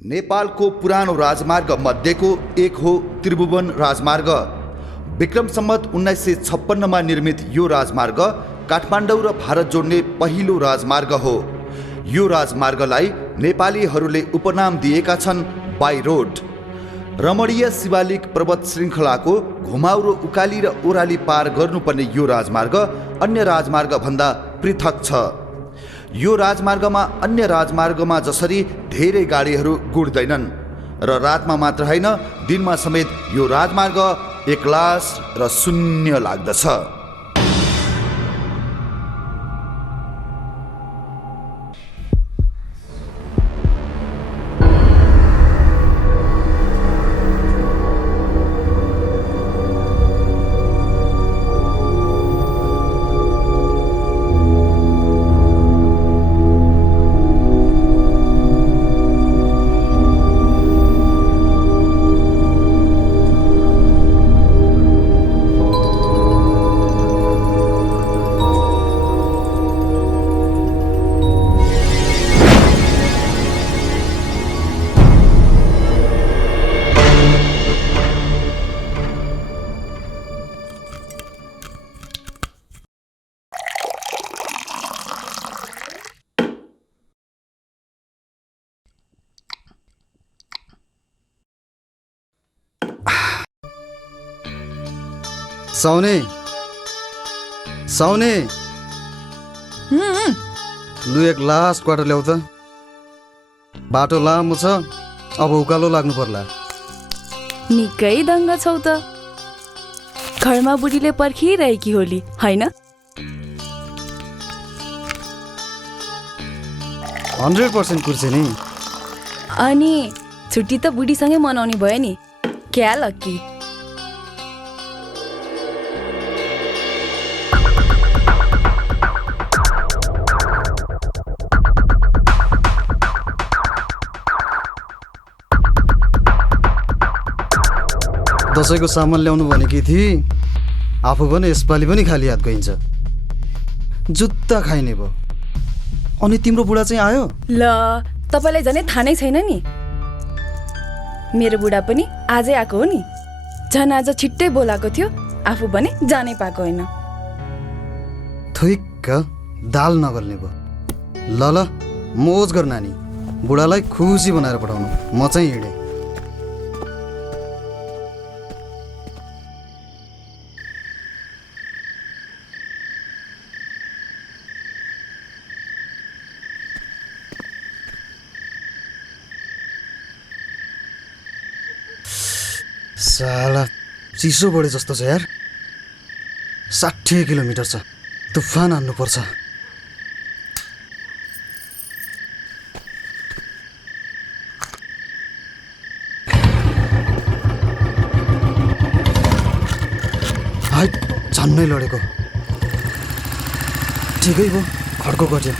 नेपालको पुरानो राजमार्ग मध्येको एक हो त्रिभुवन राजमार्ग। विक्रम सम्वत 1956 निर्मित यो राजमार्ग काठमाडौँ र भारत जोड्ने पहिलो राजमार्ग हो। यो राजमार्गलाई नेपालीहरूले उपनाम दिएका छन् बाई रोड। रमणीय शिवालिक पर्वत श्रृङ्खलाको घुमाउ र उकाली र ओह्राली पार गर्नुपर्ने यो राजमार्ग अन्य राजमार्ग भन्दा पृथक छ। यो राजमार्गमा अन्य राजमार्गमा जसरी धेरै गाडीहरू गुड्दैनन् र रातमा मात्र होइन दिनमा समेत यो राजमार्ग एक्लास र शून्य लाग्दछ। साउने साउने लु एक लास्ट क्वार्टर ल्याउ त। बाटो लामो छ, अब उकालो लाग्नु पर्ला। निकै दङ्ग छौ त। घरमा बुढीले पर्खिरहेकी होली होइन? 100% कुर्छ नि। अनि छुट्टी त बुढीसँगै मनाउने भयो नि, क्या लक्की। दसैँको सामान ल्याउनु भनेकी थिए, आफू पनि यसपालि पनि खाली हात गइन्छ। जुत्ता खाइने भयो। अनि तिम्रो बुढा चाहिँ आयो? ल तपाईँलाई झनै थाहा नै छैन नि, मेरो बुढा पनि आजै आएको हो नि। झन् आज छिट्टै बोलाएको थियो, आफू भने जानै पाएको होइन। थुइक्क दाल नगर्ने भयो। ल ल मोज गर नानी, बुढालाई खुसी बनाएर पठाउनु। म चाहिँ हिँडेँ। साला चिसो बढे जस्तो छ यार। 60 किलोमिटर छ, तुफान हान्नुपर्छ। हाइ झन्नै लडेको। ठिकै भयो, खड्को गर्थ्यो।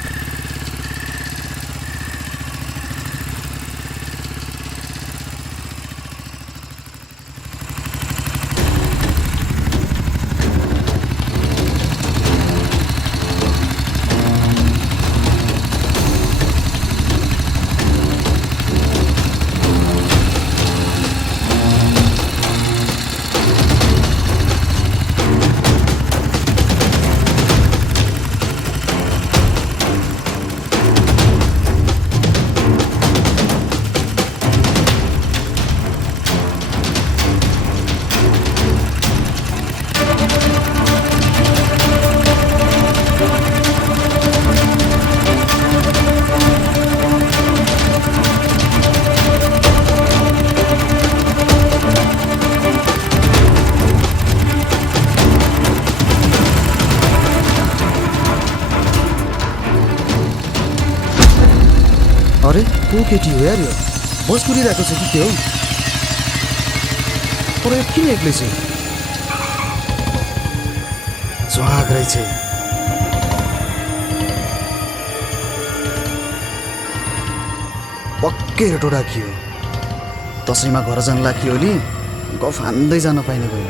अरे को केटी हो यार यो? बस कुरिरहेको छ कि के हो? तर यो किन एक्लै छ? स्वाग रहेछ। पक्कै हेटो राखियो। दसैँमा घर जान लागियो नि, गफ हान्दै जान पाइने भयो।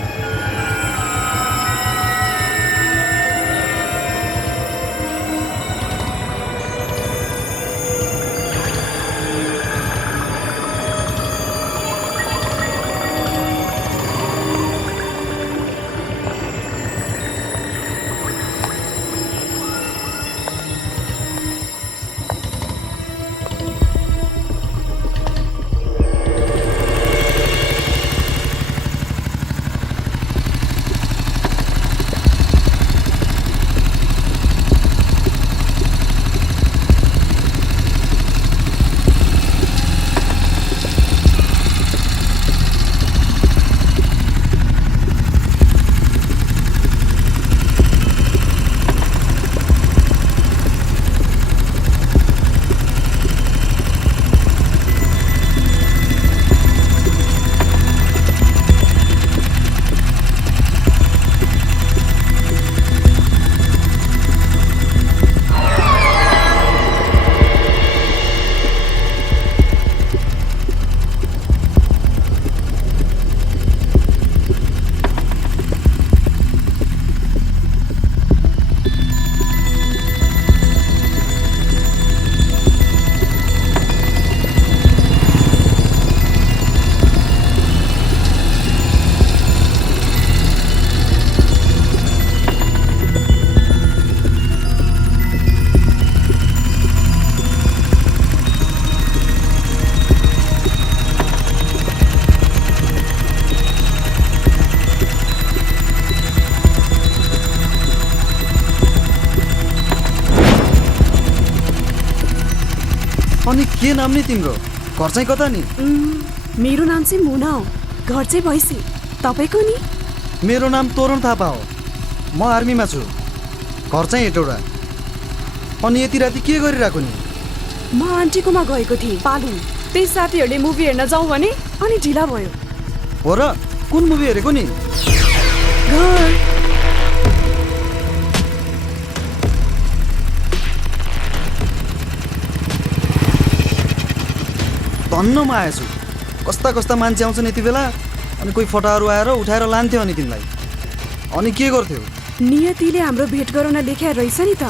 अनि के नाम नि तिम्रो? घर चाहिँ कता नि? मेरो नाम चाहिँ मुना हो, घर चाहिँ भैँसी। तपाईँको नि? मेरो नाम तोरण थापा हो, म आर्मीमा छु, घर चाहिँ हेटौडा। अनि यति राति के गरिरहेको नि? म आन्टीकोमा गएको थिएँ पालुङ। त्यही साथीहरूले मुभी हेर्न जाउँ भने अनि ढिला भयो। हो र? कुन मुभी हेरेको नि? घर। धन्न म आएछु। कस्ता कस्ता मान्छे आउँछन् यति बेला, अनि कोही फटाहरू आएर उठाएर लान्थ्यो अनि तिमीलाई। अनि के गर्थ्यौ? नियतिले हाम्रो भेट गराउन लेख्या रहेछ नि त।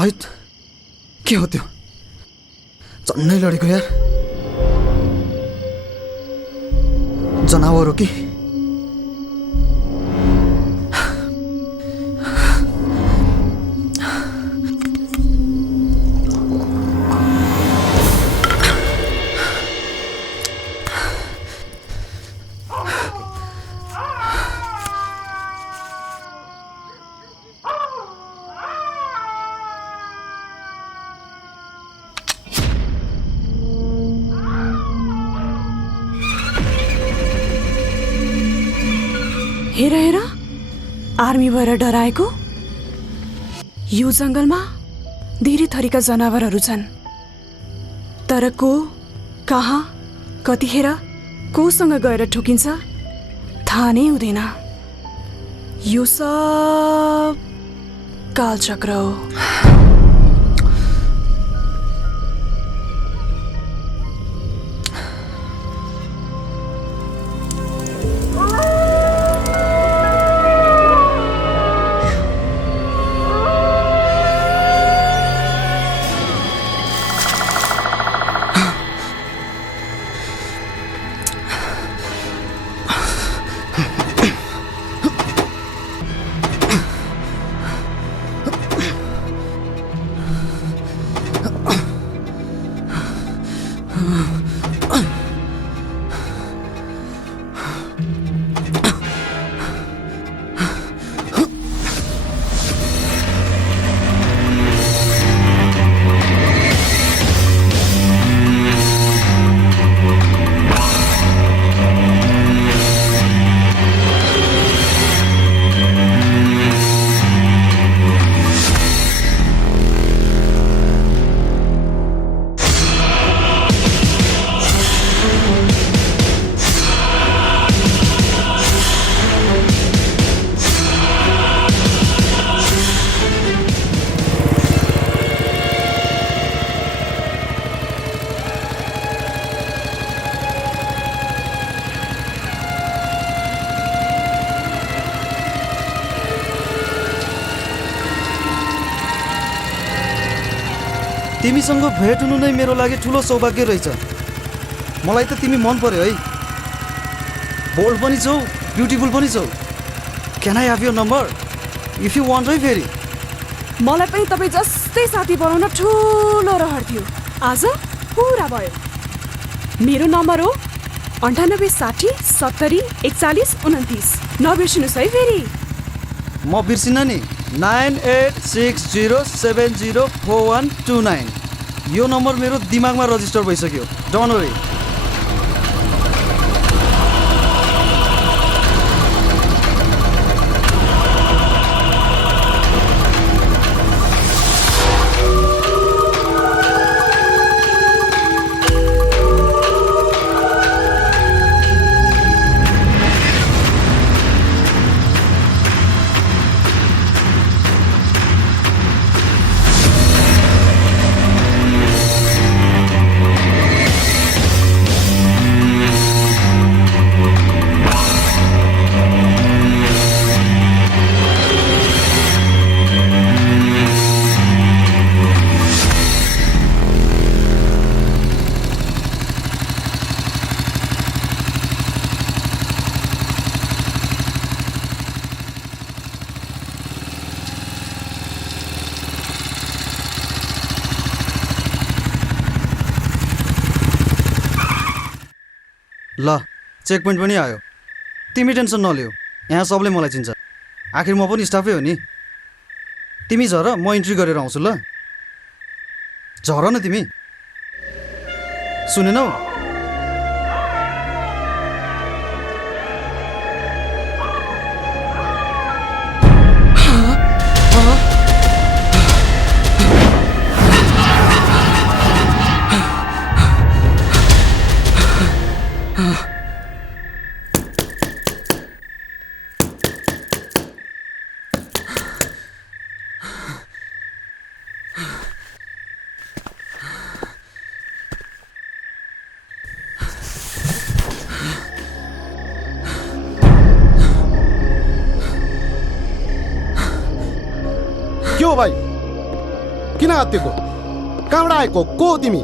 हैट, के हो त्यो? झन्नै लडेको यार। जनावर हो कि? हेर हेर, आर्मी भएर डराएको। यो जङ्गलमा धेरै थरीका जनावरहरू छन्, तर को, कहाँ, कतिखेर, कोसँग गएर ठोकिन्छ थाहा नै हुँदैन। यो सब कालचक्र हो। तिमीसँग भेट हुनु नै मेरो लागि ठुलो सौभाग्य रहेछ। मलाई त तिमी मन पर्यो है। बोल्ड पनि छौ, ब्युटिफुल पनि छौ। Can I have your number if you want है फेरि? मलाई पनि तपाईँ जस्तै साथी बनाउन ठुलो रहर थियो। आज पुरा भयो। मेरो नम्बर हो 98 60 70 41 29। नबिर्सिनुहोस् है फेरि। म बिर्सिन नि। 9860704129। यो नम्बर मेरो दिमागमा रजिस्टर भइसक्यो। Don't worry. ल चेक पोइन्ट पनि आयो। तिमी टेन्सन नलिऊ, यहाँ सबले मलाई चिन्छ। आखिर म पनि स्टाफै हो नि। तिमी झर, म इन्ट्री गरेर आउँछु ल। झर न तिमी। सुनेनौ? के हो भाइ? किन हात्तिएको? कहाँबाट आएको? को हो तिमी?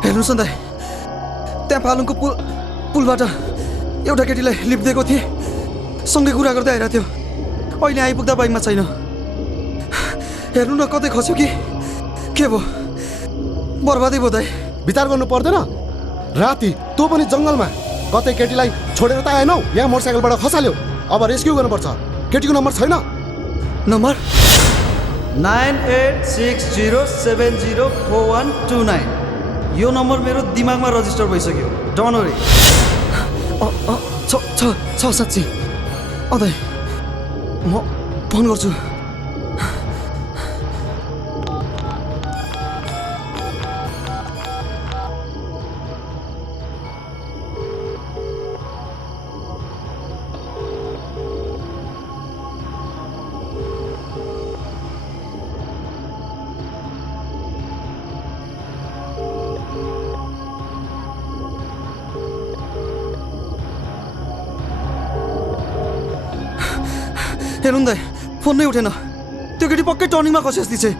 हेर्नुहोस् न दाइ, त्यहाँ फालुङको पुलबाट एउटा केटीलाई लिफ्ट दिएको थिएँ। सँगै कुरा गर्दै आइरहेको थियो। अहिले आइपुग्दा बाइकमा छैन। हेर्नु न, कतै खस्यो कि के भयो? बर्बादै भयो दाइ। विचार गर्नु पर्दैन? राति तँ पनि जङ्गलमा कतै केटीलाई छोडेर त आएनौ? यहाँ मोटरसाइकलबाट खसाल्यो। अब रेस्क्यु गर्नुपर्छ। केटीको नम्बर छैन? नम्बर 9860704129। यो नम्बर मेरो दिमागमा रजिस्टर भइसक्यो। Don't worry. छ साँच्ची। दाइ, म फोन गर्छु। हेर्नु दाइ, फोन नै उठेन। त्यो केटी पक्कै टर्निङमा खसे जस्तै छ।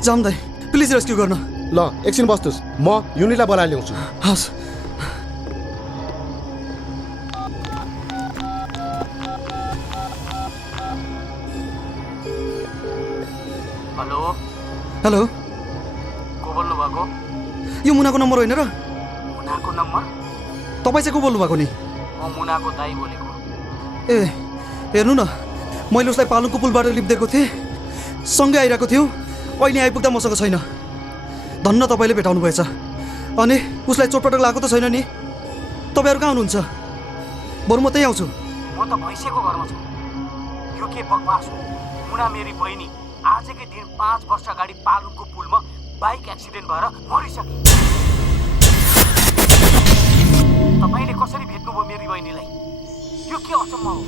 जाम दाइ, प्लिज रेस्क्यु गर्न। ल एकछिन बस्नुहोस्, म युनिटलाई बोलाएर ल्याउँछु। हस्। हेलो हेलो, को बोल्नु भएको? यो मुनाको नम्बर होइन र? मुनाको नम्बर? तपाईँ चाहिँ को बोल्नु भएको नि? म मुनाको दाइ बोलेको। ए हेर्नु न, मैले उसलाई पालुङको पुलबाट लिफ्ट दिएको थिएँ। सँगै आइरहेको थियो। अहिले आइपुग्दा मसँग छैन। धन्न तपाईँले भेटाउनु भएछ। अनि उसलाई चोटपटक लागेको त छैन नि? तपाईँहरू कहाँ हुनुहुन्छ? बरु म त्यहीँ आउँछु। म त भैँसेको घरमा छु। यो के बकवास हो? मुना मेरी बहिनी आजकै दिन 5 वर्ष अगाडि पालुङको पुलमा बाइक एक्सिडेन्ट भएर मरिसके। तपाईँले कसरी भेट्नुभयो मेरी बहिनीलाई? यो के अचम्म हो?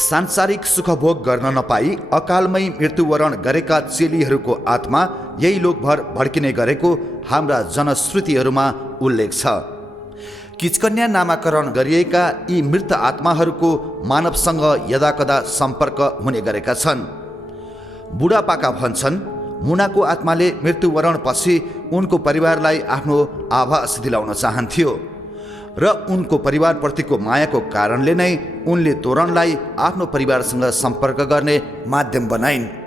सांसारिक सुखभोग गर्न नपाई अकालमै मृत्युवरण गरेका चेलीहरूको आत्मा यही लोकभर भड्किने गरेको हाम्रा जनश्रुतिहरूमा उल्लेख छ। किचकन्या नामाकरण गरिएका यी मृत आत्माहरूको मानवसँग यदाकदा सम्पर्क हुने गरेका छन्। बुढापाका भन्छन् मुनाको आत्माले मृत्युवरण पछि उनको परिवारलाई आफ्नो आभास दिलाउन चाहन्थ्यो र उनको परिवारप्रतिको मायाको कारणले नै उनले तोरणलाई आफ्नो परिवारसँग सम्पर्क गर्ने माध्यम बनाइन्।